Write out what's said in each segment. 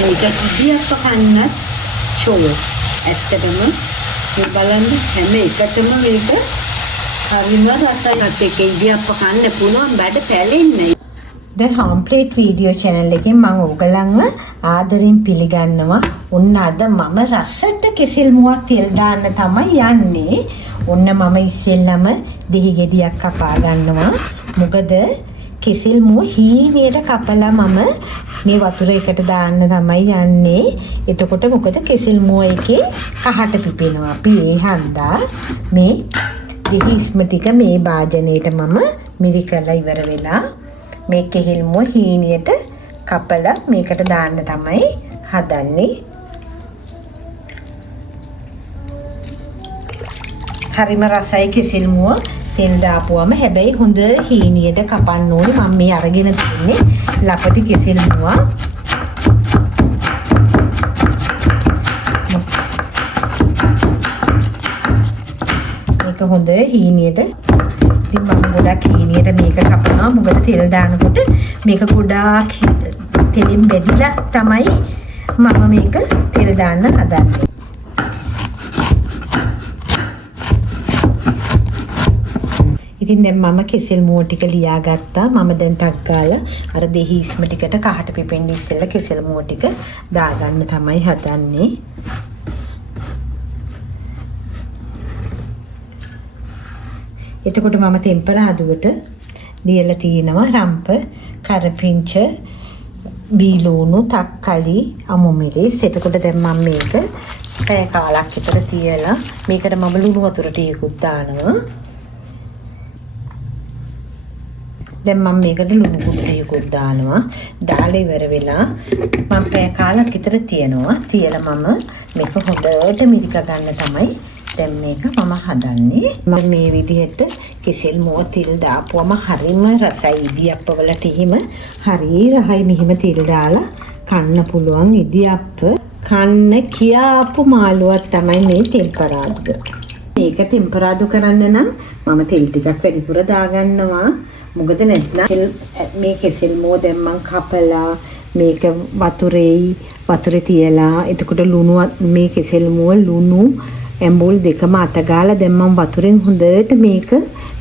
මේක ඉදියප්ප කන්නත් ෂෝ. ඇත්තටම මේ බලන්න හැම එකටම මේක හරිම රසයි. ඒත් ඉදියප්ප කන්න පුළුවන් බඩ පැලෙන්නේ. දැන් හෝම් ප්ලේට් වීඩියෝ channel එකෙන් මම ඕගලන්ව ආදරෙන් පිළිගන්නවා. ඔන්න අද මම රසට කෙසෙල් මුවක් තෙල් දාන්න තමයි යන්නේ. ඔන්න මම ඉස්සෙල්ලම දෙහි ගෙඩියක් කපා ගන්නවා. මොකද කෙසෙල් මුව හීනේට කපලා මම මේ වතුර එකට දාන්න තමයි යන්නේ. එතකොට මොකද කෙසෙල් මුව එකේ කහට පිපෙනවා. අපි ඒ හන්දා මේ දෙහි ඉස්ම ටික මේ භාජනයේට මම මිරිකලා ඉවර වෙලා මේ කෙහෙල් මුව හීනියට කපලා මේකට දාන්න තමයි හදන්නේ. හරිම රසයි කෙසෙල් මුව තෙල් දාපුවම. හැබැයි හොඳ හීනියට කපන්න ඕනේ. මම මේ අරගෙන තින්නේ ලපටි කෙසෙල් මුව. මේක හොඳ හීනියට ඉතින් මම ගොඩක් හීනියට මේක කපනවා. මොකද තෙල් දානකොට මේක ගොඩාක් තෙලින් බෙදිලා තමයි මම මේක තෙල් දාන්න හදන්නේ. ඉතින් දැන් මම කෙසෙල් මුව ටික ලියාගත්තා. මම දැන් ටක් ගාලා අර දෙහි ඉස්ම ටිකට කහට පිපෙන්න ඉස්සෙල්ලා කෙසෙල් මුව ටික දාගන්න තමයි හදන්නේ. එතකොට මම තෙම්පරාදුවට දියලා තිනවා රම්ප, කරපිංච, බීලුණු, තක්කලි, අමු මිරිස්. එතකොට දැන් මම මේක පැය කාලක් විතර තියලා මේකට මම ලුණු වතුර ටිකකුත් දානවා. දැන් මම මේකට ලුණු කුඩු ටිකකුත් දානවා. දාලා ඉවර වෙලා මම පැය කාලක් විතර තියනවා. තියලා මම මේක හොඳට මිරික ගන්න තමයි දැන් මේක මම හදන්නේ. මම මේ විදිහට කෙසෙල් මුව තෙල් දාපුවම හරිම රසයි. ඉදියප්ප වලට එහෙම හරි රහයි. මෙහෙම තෙල් දාලා කන්න පුළුවන් ඉදියප්ප. කන්න කියාපු මාළුවක් තමයි මේ ටෙම්පරාදු. මේක ටෙම්පරාදු කරන්න නම් මම තෙල් ටිකක් වැඩිපුර දාගන්නවා. මොකද නැත්නම් මේ කෙසෙල් මුව දැන් මම කපලා මේක වතුරේ තියලා එතකොට ලුණු මේ කෙසෙල් මුව ලුණු ඇඹුල් දෙකම අත ගාලා දැන් මම වතුරෙන් හොඳට මේක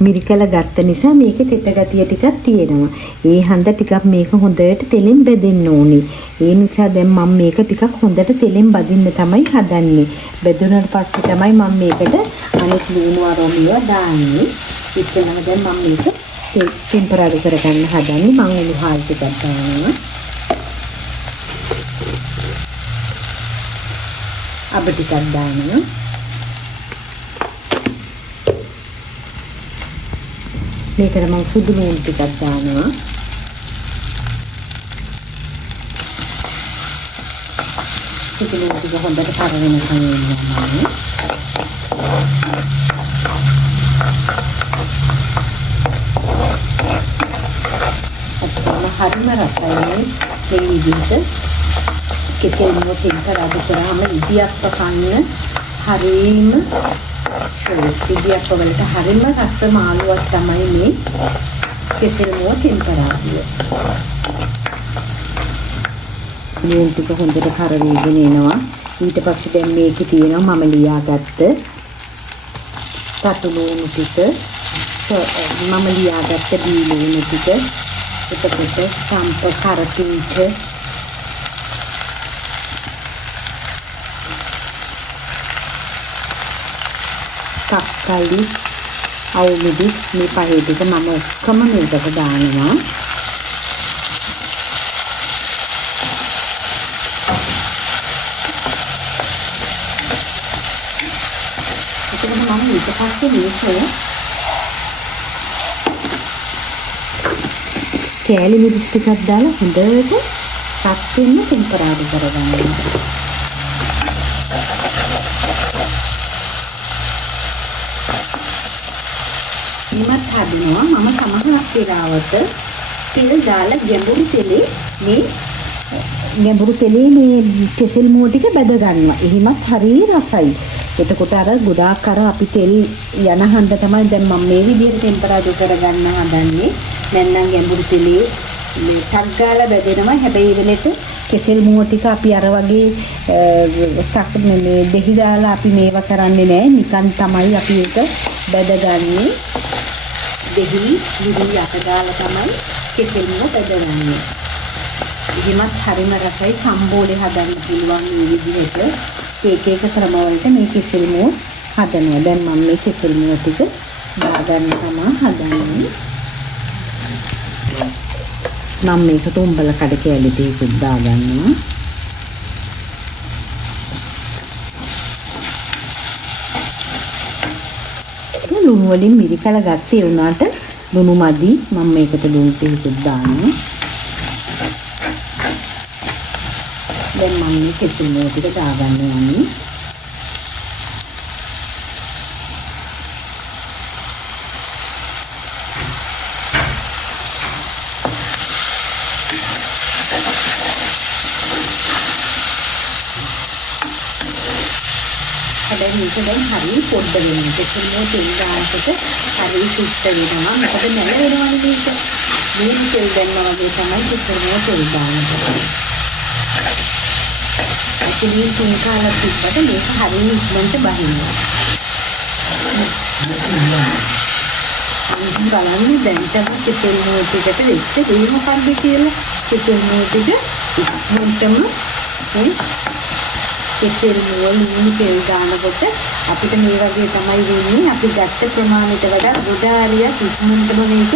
මිරිකලා ගත්ත නිසා මේකේ තෙත ගතිය ටිකක් තියෙනවා. ඒ හන්ද ටිකක් මේක හොඳට තෙලෙන් බෙදෙන්න ඕනේ. ඒ නිසා දැන් මම මේක ටිකක් හොඳට තෙලෙන් බදින්න තමයි හදන්නේ. බෙදුනට පස්සේ තමයි මම මේකට අනිත් ලුණු අරමුව දාන්නේ. ඉස්සෙල්ලාම දැන් මම මේක ටෙම්පරාදු කරගන්න හදන්නේ. මම උණු හාල් ටිකක් දානවා. අබ ටිකක් දානවා. මේකට මම සුදු ලුණු ටිකක් දානවා. සුදු ලුණු ටික හොඳට පරවෙන කමියනවා. හරිම රසයි මේ විදිහට කෙසෙල් මුව තෙම්පරාදු කරාම ඉදියප්ප කන්න හරිම ඉදියප්ප වලට හරිම රස මාළුවක් තමයි මේ කෙසෙල් මුව තෙම්පරාදුව. මේ ටික හොඳට කරවීගෙන එනවා. ඊට පස්සේ දැන් මේකේ තියෙනවා මම ලියාගත්ත තතු ලුණු ටික, මම ලියාගත්ත බීලුණු ටික, එතකොට සම්ප කරපිංච, තක්කලි, අවු මිරිස් මේ පහේ ටික මම ඔක්කොම මේකට දානවා. එතකොට මම ඊට පස්සේ මේක කෑලි මිරිස් ටිකක් දාලා හොඳට රත් වෙන්න ටෙම්පරාදු කරගන්නවා. මේවත් හදනවා. මම සමහරක් වෙලාවට තෙල් දාලා ගැඹුරු තෙලේ මේ කෙසෙල් මුව ටික බැද ගන්නවා. එහෙමත් හරිය රසයි. එතකොට අර ගොඩාක් අර අපි තෙල් යන හන්ද තමයි දැන් මම මේ විදිහට ටෙම්පරාදු කරගන්න හදන්නේ. නැත්නම් ගැඹුරු තෙලේ මේ ටක් ගාලා බැදෙනවා. හැබැයි වෙලෙට කෙසෙල් මුව ටික අපි අර වගේ මේ දෙහි දාලා අපි මේවා කරන්නේ නැහැ. නිකන් තමයි අපි ඒක බැදගන්නේ. දෙහි මිරි යට දාලා තමයි කෙසෙල් මුව බැදගන්නේ. ඉතිමත් හරිම රසයි. සම්බෝලේ හදන්න පුළුවන් මේ විදිහට. එක ක්‍රම වලට මේ කෙසෙල් මුව හදනවා. දැන් මම මේ කෙසෙල් මුව ටික දාගන්න තමයි හදන්නේ. මම මේකට උඹල කඩ කැලි ටිකක් දාගන්නවා. ලුණු වලින් මිරිකල ගත්තේ උනාට ලුණු මදි. මම මේකට ලුණු ටිකක් දානවා. දැන් මම මේ කෙසෙල් මුව ටික දාගන්න යන්නේ. දැන් මේක දැන් හරිය පොඩ්ඩ වෙනවා. කෙසෙල් මුව තෙල් දාන්නකොට හරිය සුට්ට වෙනවා. මොකද නැල වෙනවනේ මේක. මේ තෙල් දැම්මම වගේ තමයි කෙසෙල් මුව තෙල් දාන්නේ. ඉතින් තුන් කාලක් තිබ්බට මේක හරිය ඉක්මනට බහිනවා. බලන්න දැන් තමයි කෙසෙල් මුව ටිකට වෙච්ච දේ මොකක්ද කියලා. කෙසෙල් මුව ටික ඉක්මනටම කෙසෙල් මුව ලුණු තෙල් දානකොට අපිට මේ වගේ තමයි වෙන්නේ. අපි ගත්ත ප්‍රමාණයට වඩා ගොඩාරියක් ඉක්මනටම මේක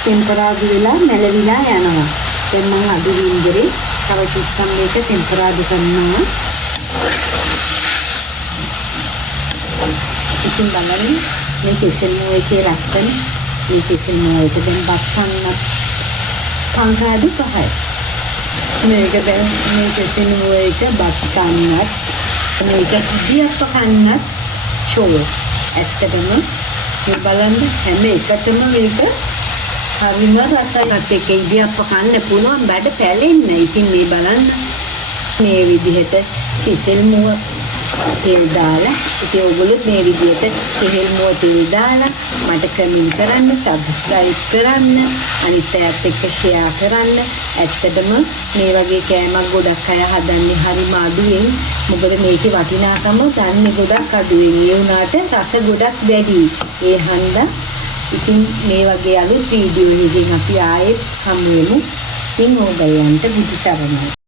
ටෙම්පරාදු වෙලා නැලවිලා යනවා. දැන් මම අඩු වින්දරේ තව ටිකක් මේක ටෙම්පරාදු කරනවා. ඉතින් බලන්න මේ කෙසෙල් මුව එකේ ලස්සන මේ කෙසෙල් මුව එක දැන් බස්සන්න පංකාදු 5යි. මේක දැන් මේ කෙසෙල් මුව එක බස්සන්නත් මේක දියස්ස කන්නත් ෂෝ. ඇත්තටම මේ බලන්න හැම එකටම මේක හරිම රසයි. ඒකේ ඉදියස්ස කන්න පුළුවන් බඩ පැලෙන්නේ. ඉතින් මේ බලන්න මේ විදිහට කෙසෙල් මුව තෙල් දාලා ඉතින් ඔයගොල්ලෝ මේ විදිහට කෙසෙල් මුව තෙල් දාලා මට කමෙන්ට් කරන්න, සබ්ස්ක්‍රයිබ් කරන්න, අනිත් අයත් එක්ක ෂෙයා කරන්න. ඇත්තටම මේ වගේ කෑමක් ගොඩක් අය හදන්නේ හරිම අඩුවෙන්. මොකද මේකේ වටිනාකම ගන්න ගොඩක් අඩුවෙන්. ඒ වුණාට රස ගොඩක් වැඩි. ඒ හන්දා ඉතින් මේ වගේ අලුත් වීඩියෝ එකකින් අපි ආයෙත් හමු වෙමු. ඉතින් ඔයගලන්ට බුදු සරණයි.